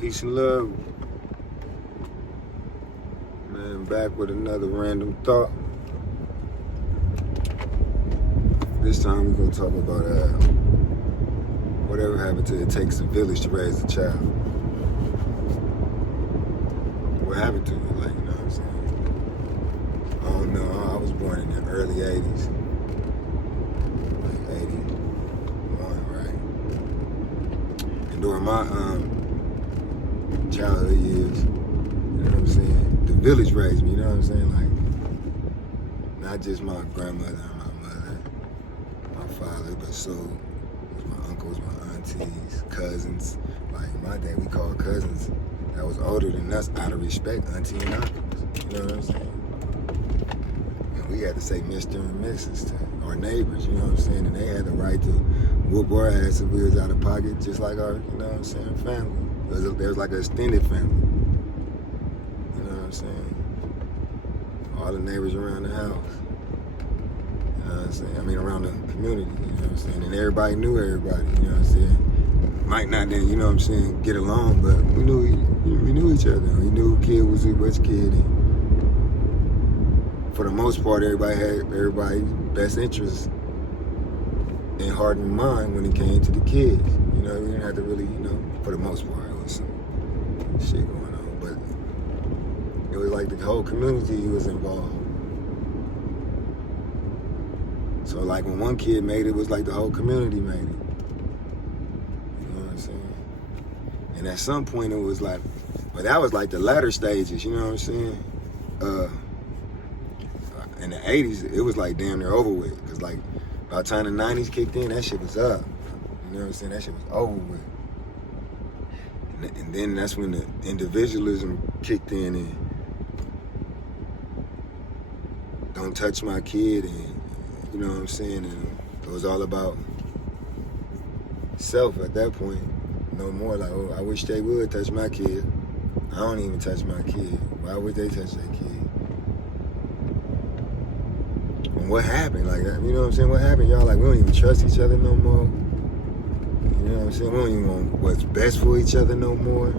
Peace and love. Man, back with another random thought. This time we're gonna talk about whatever happened to it takes a village to raise a child. What happened to it? Like, you know what I'm saying? I don't know. I was born in the early 80s. Like 81, right? And during my childhood years, you know what I'm saying? The village raised me, you know what I'm saying? Like, not just my grandmother and my mother, my father, but so was my uncles, my aunties, cousins. Like, my day, we called cousins that was older than us out of respect, auntie and uncles. You know what I'm saying? And we had to say Mr. and Mrs. to our neighbors, you know what I'm saying? And they had the right to whoop our ass if we was out of pocket, just like our, you know what I'm saying, family. There was like an extended family. You know what I'm saying? All the neighbors around the house. You know what I'm saying? I mean, around the community, you know what I'm saying? And everybody knew everybody, you know what I'm saying? Might not then, you know what I'm saying, get along, but we knew each other. We knew who kid was which kid. And for the most part, everybody had everybody's best interests in heart and mind when it came to the kids. You know, we didn't have to really, you know, for the most part, it was some shit going on. But it was like the whole community was involved. So like when one kid made it, it was like the whole community made it. You know what I'm saying? And at some point it was like, but that was like the latter stages, you know what I'm saying? In the 80s, it was like damn near over with. Cause like by the time the 90s kicked in, that shit was up. You know what I'm saying? That shit was over with. And then that's when the individualism kicked in and don't touch my kid, and you know what I'm saying? And it was all about self at that point. No more like, oh, I wish they would touch my kid. I don't even touch my kid. Why would they touch their kid? And what happened? Like, you know what I'm saying? What happened? Y'all like, we don't even trust each other no more. You know what I'm saying? We don't even want what's best for each other no more.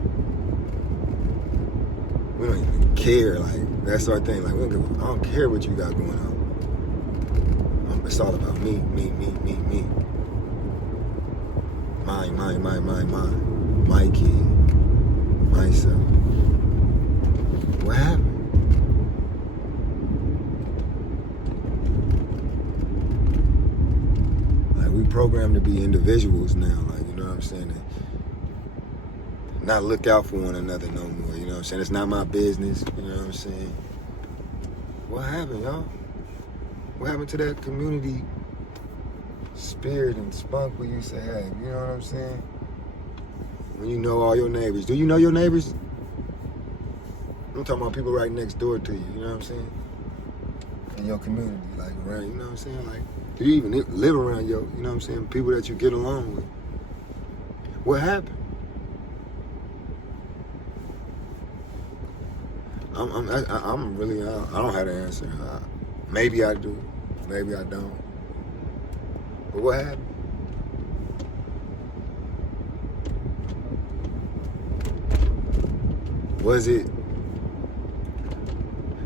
We don't even care. Like, that's our thing. Like, I don't care what you got going on. It's all about me. Mine. My kid. Myself. What happened? Like, we programmed to be individuals now. Like, you know what I'm saying? And not look out for one another no more. You know what I'm saying? It's not my business. You know what I'm saying? What happened, y'all? What happened to that community spirit and spunk we used to have? You know what I'm saying? When you know all your neighbors. Do you know your neighbors? I'm talking about people right next door to you. You know what I'm saying? In your community, like around. You know what I'm saying? Like, do you even live around your? You know what I'm saying? People that you get along with. What happened? I'm really. I don't have the answer. Maybe I do. Maybe I don't. But what happened? Was it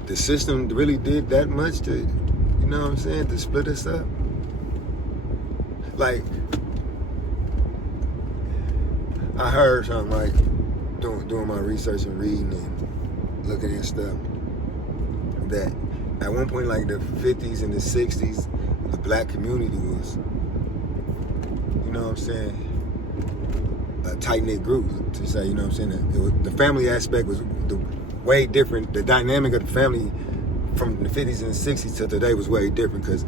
the system really did that much to, you know what I'm saying, to split us up? Like, I heard something like doing my research and reading and looking at stuff that at one point, like the 50s and the 60s, the black community was, you know what I'm saying, a tight-knit group, to say, you know what I'm saying, the family aspect was way different. The dynamic of the family from the 50s and the 60s to today was way different because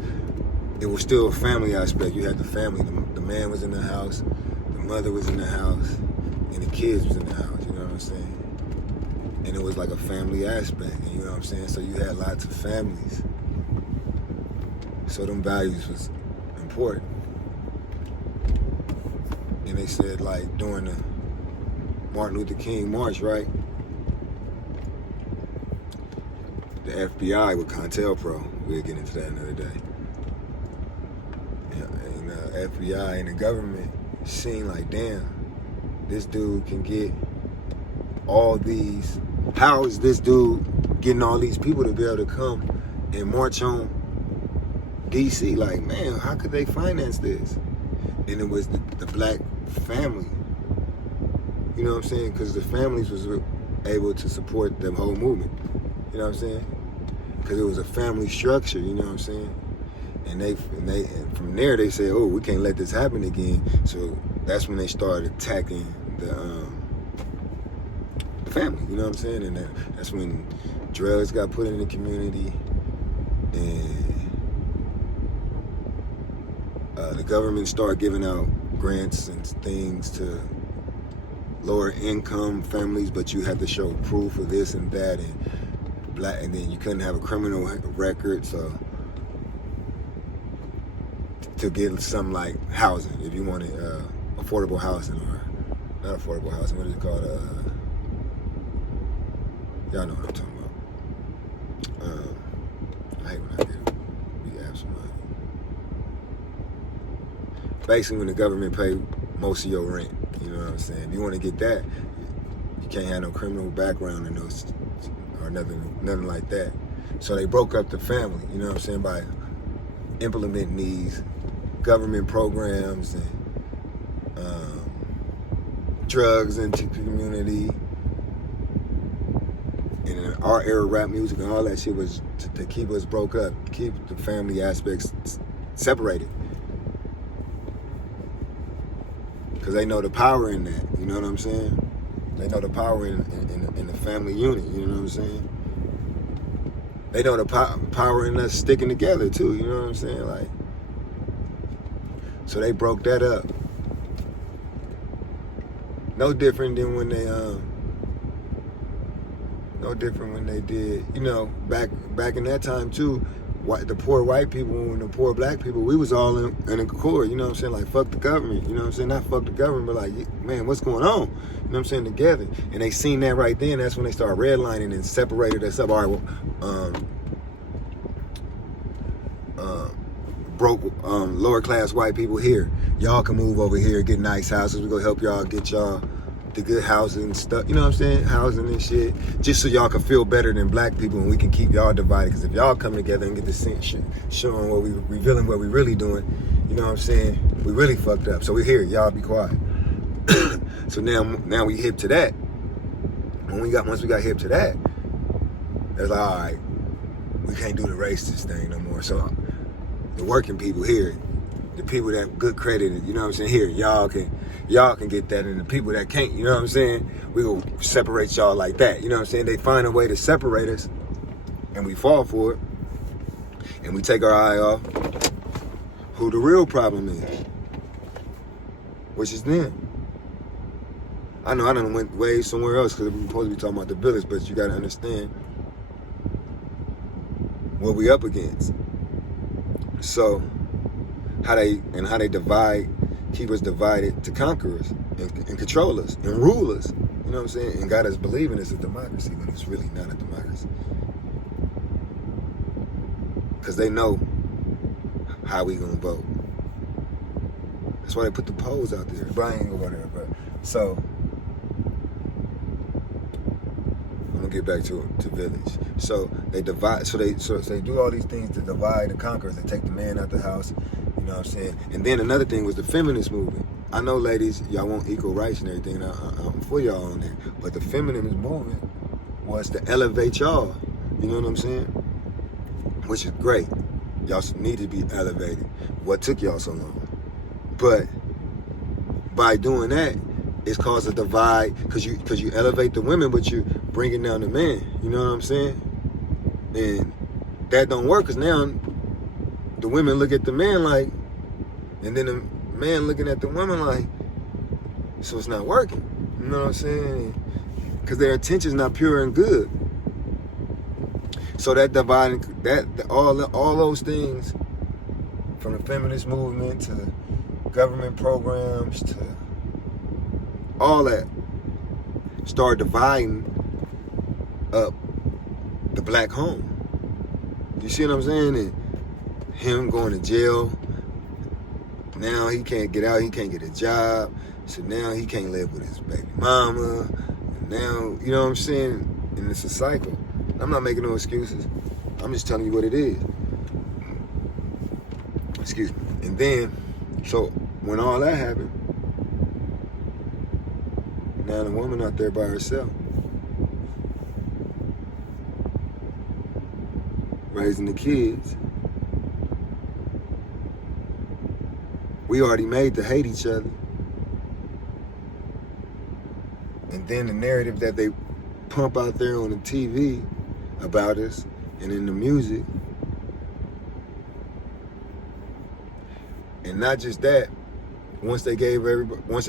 it was still a family aspect. You had the family, the man was in the house, the mother was in the house, and the kids was in the house, you know what I'm saying? And it was like a family aspect, you know what I'm saying? So you had lots of families. So them values was important. And they said, like, during the Martin Luther King March, right? The FBI with COINTELPRO, we'll get into that another day. And FBI and the government seen like, damn, this dude can get all these, how is this dude getting all these people to be able to come and march on DC? Like, man, how could they finance this? And it was the black family. You know what I'm saying? Because the families was able to support the whole movement. You know what I'm saying? Because it was a family structure, you know what I'm saying? And from there they said, oh, we can't let this happen again. So that's when they started attacking the family, you know what I'm saying? And that's when drugs got put in the community, and the government started giving out grants and things to lower income families, but you had to show proof of this and that, and then you couldn't have a criminal record, so to get some like housing, if you wanted affordable housing, or not affordable housing, what is it called? Y'all know what I'm talking about. I hate when I get we have some money. Basically, when the government pay most of your rent, you know what I'm saying? If you want to get that, you can't have no criminal background in those or nothing like that. So they broke up the family, you know what I'm saying, by implementing these government programs and drugs into the community. And in our era, rap music and all that shit was to keep us broke up, keep the family aspects separated. Because they know the power in that, you know what I'm saying? They know the power in the family unit, you know what I'm saying? They know the power in us sticking together too, you know what I'm saying? Like, so they broke that up. No different than when they did, you know, back in that time too. The poor white people and the poor black people, we was all in accord, you know what I'm saying? Like, fuck the government, you know what I'm saying? Not fuck the government, but like, man, what's going on? You know what I'm saying? Together. And they seen that right then. That's when they started redlining and separated us up. All right, well, broke lower class white people here. Y'all can move over here, get nice houses. We gonna help y'all get y'all the good housing and stuff, you know what I'm saying? Housing and shit, just so y'all can feel better than black people, and we can keep y'all divided. Because if y'all come together and get this showing what we revealing what we really doing, you know what I'm saying? We really fucked up. So we're here, y'all be quiet. So now we hip to that. Once we got hip to that, it's like, all right, we can't do the racist thing no more. So the working people here, the people that good credited, you know what I'm saying? Here, y'all can get that, and the people that can't, you know what I'm saying? We will separate y'all like that, you know what I'm saying? They find a way to separate us, and we fall for it, and we take our eye off who the real problem is, which is them. I know I done went way somewhere else because we're supposed to be talking about the village, but you got to understand what we up against. So how they divide, keep us divided to conquer us and control us and rule us. You know what I'm saying? And got us believing it's a democracy, but it's really not a democracy. Because they know how we gonna vote. That's why they put the polls out there. But I ain't gonna go there, but so I'm gonna get back to village. So they divide, so they do all these things to divide and conquer. They take the man out the house. You know what I'm saying? And then another thing was the feminist movement. I know, ladies, y'all want equal rights and everything. I'm for y'all on that. But the feminist movement was to elevate y'all. You know what I'm saying? Which is great. Y'all need to be elevated. What took y'all so long? But by doing that, it's caused a divide because you elevate the women, but you bringing down the men. You know what I'm saying? And that don't work because now the women look at the man like, and then the man looking at the woman like, so it's not working. You know what I'm saying? Because their intention's not pure and good. So that dividing, all those things, from the feminist movement to government programs to all that, start dividing up the black home. You see what I'm saying? And him going to jail. Now he can't get out. He can't get a job. So now he can't live with his baby mama. Now, you know what I'm saying? And it's a cycle. I'm not making no excuses. I'm just telling you what it is. Excuse me. And then, so when all that happened, now the woman out there by herself, raising the kids. We already made to hate each other. And then the narrative that they pump out there on the TV about us and in the music. And not just that, once they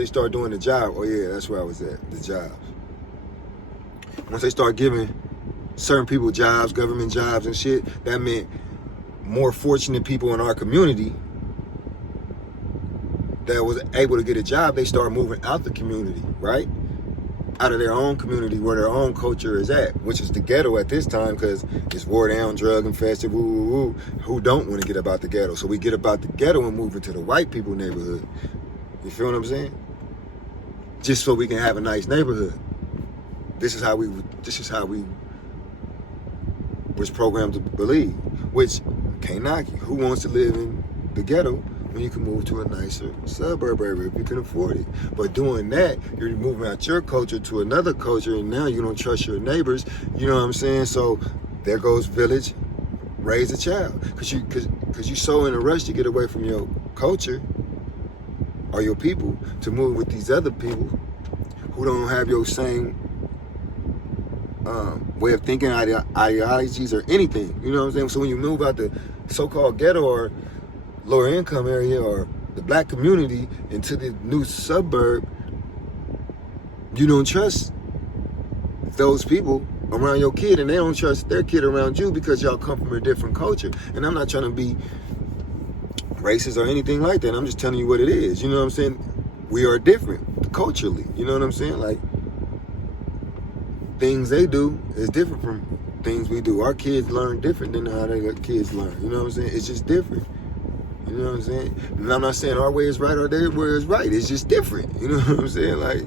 start doing the job, oh yeah, that's where I was at, the jobs. Once they start giving certain people jobs, government jobs and shit, that meant more fortunate people in our community that was able to get a job, they start moving out the community, right? Out of their own community where their own culture is at, which is the ghetto at this time, because it's war down, drug infested, woo, woo, woo. Who don't want to get about the ghetto? So we get about the ghetto and move into the white people neighborhood. You feel what I'm saying? Just so we can have a nice neighborhood. This is how we was programmed to believe, which can't knock you. Who wants to live in the ghetto when you can move to a nicer suburb area if you can afford it? But doing that, you're moving out your culture to another culture, and now you don't trust your neighbors. You know what I'm saying? So there goes village, raise a child, because you so in a rush to get away from your culture or your people to move with these other people who don't have your same way of thinking, ideologies, or anything. You know what I'm saying? So when you move out the so-called ghetto or lower income area or the black community into the new suburb, you don't trust those people around your kid, and they don't trust their kid around you because y'all come from a different culture. And I'm not trying to be racist or anything like that. I'm just telling you what it is. You know what I'm saying? We are different culturally. You know what I'm saying? Like, things they do is different from things we do. Our kids learn different than how their kids learn. You know what I'm saying? It's just different. You know what I'm saying? And I'm not saying our way is right or their way is right. It's just different. You know what I'm saying? Like,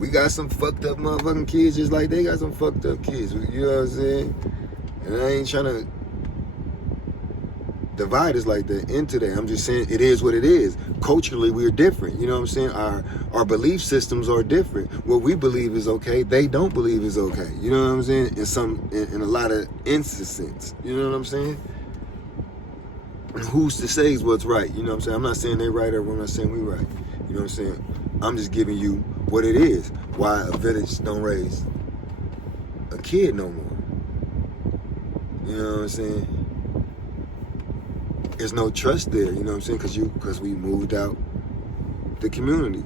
we got some fucked up motherfucking kids just like they got some fucked up kids. You know what I'm saying? And I ain't trying to divide us like that into that. I'm just saying it is what it is. Culturally, we're different. You know what I'm saying? Our belief systems are different. What we believe is okay, they don't believe is okay. You know what I'm saying? In a lot of instances. You know what I'm saying? Who's to say is what's right? You know what I'm saying? I'm not saying they're right or I'm not saying we right. You know what I'm saying? I'm just giving you what it is. Why a village don't raise a kid no more. You know what I'm saying? There's no trust there, you know what I'm saying? Because we moved out the community,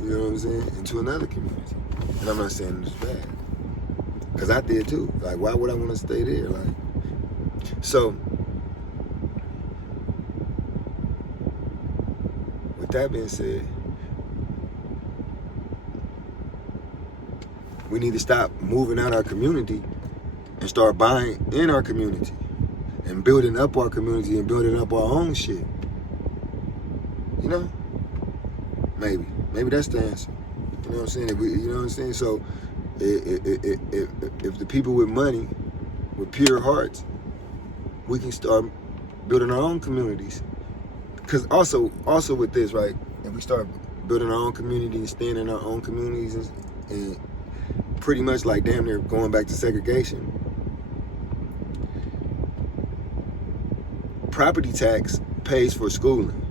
you know what I'm saying, into another community. And I'm not saying it's bad, because I did too. Like, why would I want to stay there? Like, so with that being said, we need to stop moving out our community and start buying in our community and building up our community and building up our own shit. You know? Maybe that's the answer. You know what I'm saying? You know what I'm saying? So if the people with money, with pure hearts, we can start building our own communities. Because also with this, right? If we start building our own community and staying in our own communities and pretty much like damn near going back to segregation, property tax pays for schooling.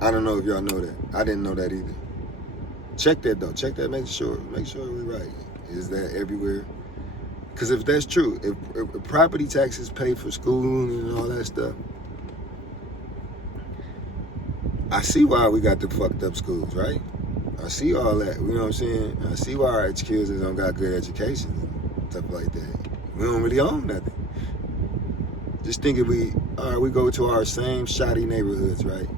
I don't know if y'all know that. I didn't know that either. Check that though. Check that. Make sure we're right. Is that everywhere? Because if that's true, if property taxes pay for schooling and all that stuff, I see why we got the fucked up schools, right? I see all that. You know what I'm saying? I see why our kids don't got good education and stuff like that. We don't really own nothing. Just think if we go to our same shoddy neighborhoods, right?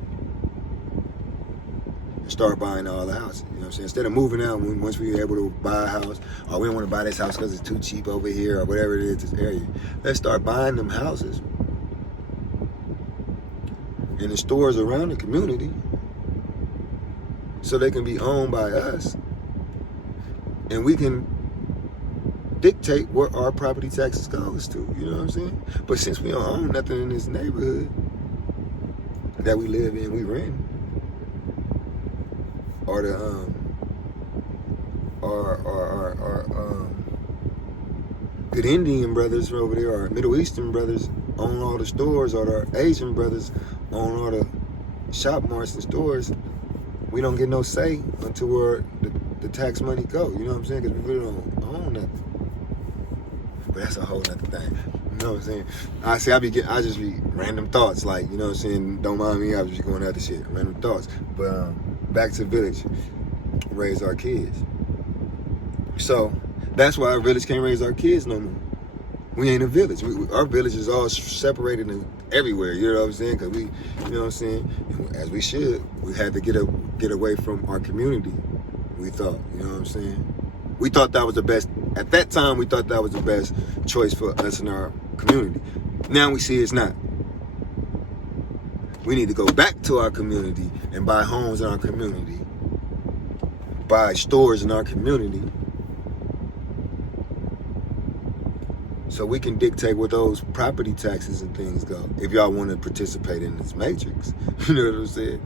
And start buying all the houses. You know what I'm saying? Instead of moving out once we're able to buy a house, or we don't want to buy this house because it's too cheap over here, or whatever it is, this area. Let's start buying them houses in the stores around the community so they can be owned by us, and we can dictate where our property taxes goes to. You know what I'm saying? But since we don't own nothing in this neighborhood that we live in, we rent, or the good Indian brothers over there, or Middle Eastern brothers own all the stores, or the Asian brothers own all the shop marts and stores, we don't get no say until where the tax money go. You know what I'm saying? Because we really don't own nothing. But that's a whole nother thing. You know what I'm saying? I just be random thoughts, like, you know what I'm saying? Don't mind me, I was just going after shit, random thoughts. But back to the village, raise our kids. So that's why our village can't raise our kids no more. We ain't a village. Our village is all separated and everywhere. You know what I'm saying? Because we, you know what I'm saying? As we should, we had to get away from our community. We thought, you know what I'm saying? We thought that was the best. At that time, we thought that was the best choice for us in our community. Now we see it's not. We need to go back to our community and buy homes in our community, buy stores in our community, so we can dictate where those property taxes and things go. If y'all want to participate in this matrix, you know what I'm saying?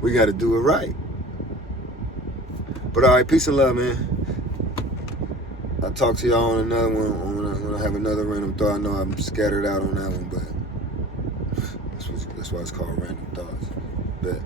We got to do it right. But all right, peace and love, man. I'll talk to y'all on another one. When I have another random thought. I know I'm scattered out on that one, but that's why it's called random thoughts. Bet.